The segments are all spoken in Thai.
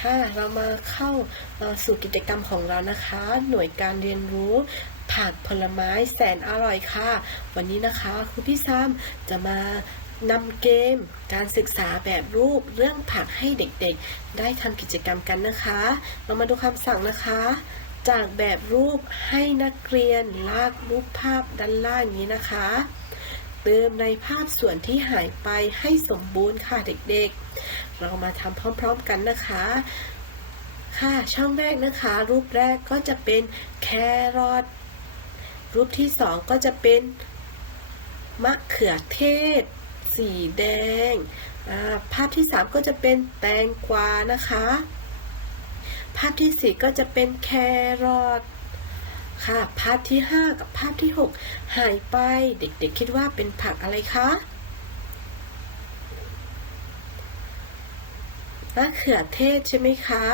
ค่ะ เรามาเข้าสู่กิจกรรมของเรานะคะ หน่วยการเรียนรู้ผักผลไม้แสนอร่อยค่ะ วันนี้นะคะครูพี่ซ้ำจะมานำเกมการศึกษาแบบรูปเรื่องผักให้เด็กๆ ได้ทำกิจกรรมกันนะคะ เรามาดูคำสั่งนะคะ จากแบบรูปให้นักเรียนลากรูปภาพด้านล่างนี้นะคะ เติมในภาพส่วนที่หายไปให้สมบูรณ์ค่ะเด็กๆ เรามาทำพร้อมๆกันนะคะ ค่ะช่องแรกนะคะ รูปแรกก็จะเป็นแครอทรูปที่สองก็จะเป็นมะเขือเทศ สีแดง ภาพที่สามก็จะเป็นแตงกวานะคะ ภาพที่สี่ก็จะเป็นแครอท ค่ะ ภาพที่ห้ากับภาพที่หกหายไป เด็กๆ คิดว่าเป็นผักอะไรคะมะเขือเทศใช่ไหมคะ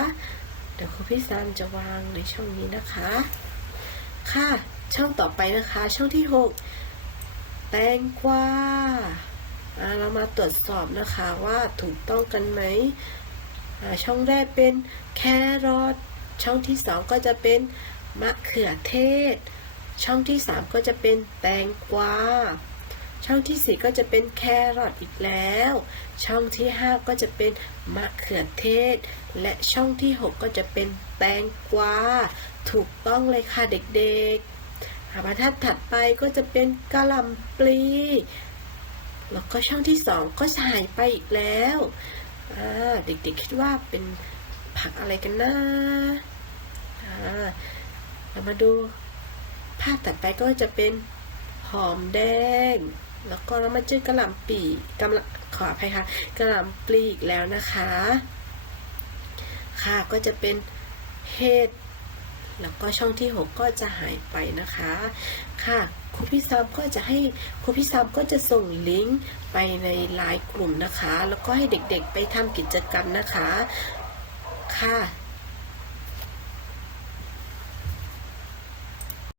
เดี๋ยวครูพี่ซันจะวางในช่องนี้นะคะ ค่ะ ช่องต่อไปนะคะ ช่องที่ 6 แตงกวาอ่าเรามาตรวจสอบนะคะว่าถูกต้องกันไหม ช่องแรกเป็นแครอท ช่องที่ 2 ก็จะเป็น มะเขือเทศ ช่องที่ 3 ก็จะเป็นแตงกวา ช่องที่ 4 ก็จะเป็นแครอทอีกแล้ว ช่องที่ 5 ก็จะเป็นมะเขือเทศ และช่องที่ 6 ก็จะเป็นแตงกวา ถูกต้องเลยค่ะเด็กๆหาบรรทัดถัดไปก็จะเป็นกะหล่ำปลี แล้วก็ช่องที่ 2 ก็หายไปอีกแล้วเด็กๆคิดว่าเป็นผักอะไรกันนะอ่า เรามาดูภาพถัดไปก็จะเป็นหอมแดง แล้วก็เรามาเจอกระหล่ำปีกำลังขออภัยค่ะกระหล่ำปลีอีกแล้วนะคะ ค่ะก็จะเป็นเห็ดแล้วก็ช่องที่ 6 ก็จะหายไปนะคะ ค่ะครูพี่ซัมก็จะให้ครูพี่ซัมก็จะส่งลิงก์ไปในไลน์กลุ่มนะคะ แล้วก็ให้เด็กๆไปทำกิจกรรมนะคะ ค่ะ